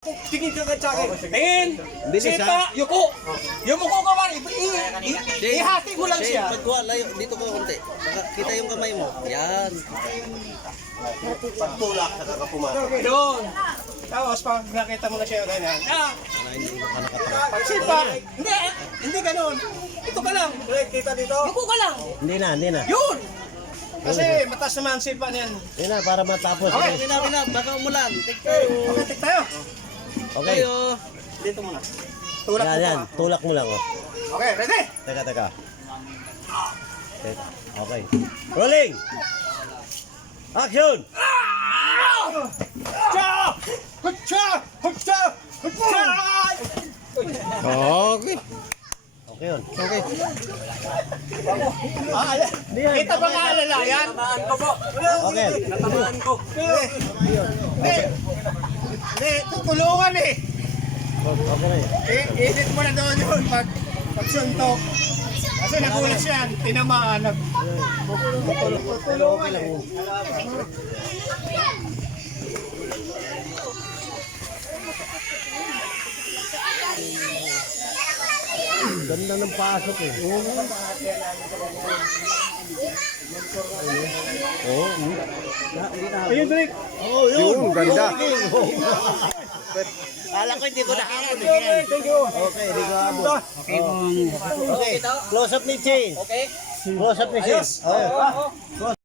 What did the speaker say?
Tingin ka sa akin. Tingin. Bilis, Sipa, yuko. Yumuko ka man. Ihati mo lang siya. Pagkuha, layo. Dito ka konti. Kita yung kamay mo. Yan. Pagtulak sa kakapumato. Doon. Tapos pag nakita mo na siya ganyan. Pag sipa. Hindi ganun. Ito ka lang. Kita dito. Yuko ka lang. Hindi na. Yun. Kasi mataas naman ang sipa niyan. Hindi na, para matapos. Okay. Pina, baka umulan. Take tayo. Okay, tik tayo. Okay. Tayo. Dito muna. Tulak mo Yan, pa. tulak mo lang. Oh. Okay, ready? Teka. Okay. Rolling! Action! Cha! Hutsa! Hutsa! Hutsa! Okay. Okay yun. Okay. Kita ba nga alalayan? Natamaan ko po. Okay. Natamaan ko. Hindi, tutulungan eh. Okay. I-edit mo na doon yun pag suntok. Kasi nagulat siya, tinamaan. Tutulungan eh. Ganda ng pasok eh. Oo. Ayun, Drake. Oh, yun. Ganda. Alam ko hindi ko nakamon. Thank you. Okay, hindi ko abot. Okay. Close up ni Chin. Okay. Close up ni Chin.